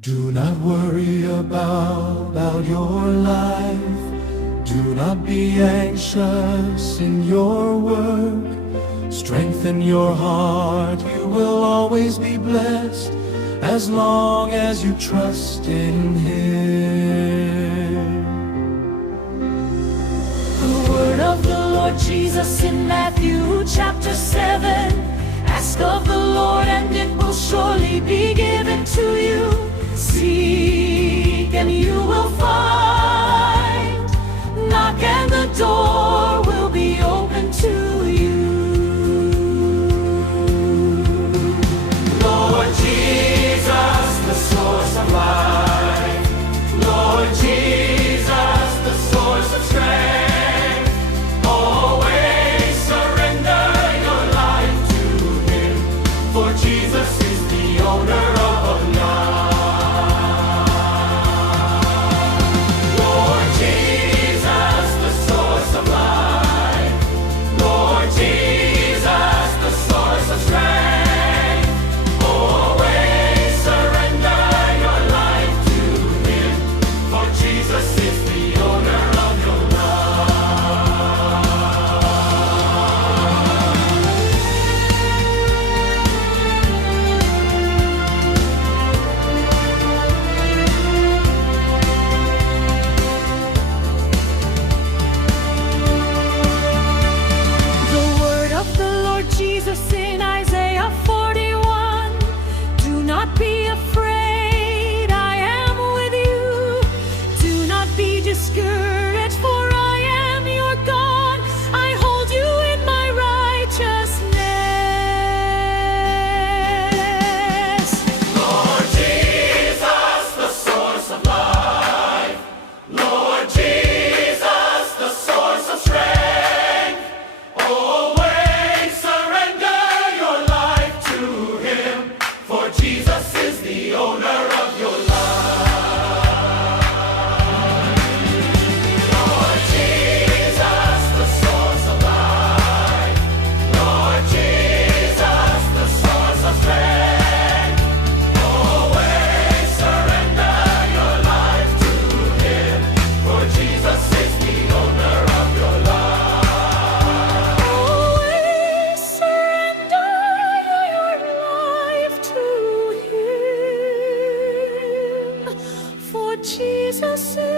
Do not worry about your life. Do not be anxious in your work. Strengthen your heart, you will always be blessed as long as you trust in Him. The word of the Lord Jesus in Matthew chapter 7. Ask of the Lord and it will surely be given to you. Seek and you will find. Knock and the door will be open to you. Lord Jesus, the source of life. Lord Jesus, the source of strength. Always surrender your life to Him, for Jesus is the owner of life. Lord Jesus, the source of life. Lord Jesus, the source of strength. Always surrender your life to Him, for Jesus is the owner of your The word of the Lord Jesus in Isaiah 41. Do not be afraid, I am with you. Do not be discouraged, for I am your God. I hold you in my righteousness. Lord Jesus, the source of life. Lord Jesus, the source of strength. Always surrender your life to Him, for Jesus is the owner of your life. Lord Jesus, the source of life. Lord Jesus, the source of strength. Always surrender your life to Him, for Jesus is the owner of your life. Always surrender your life to Him, for Jesus is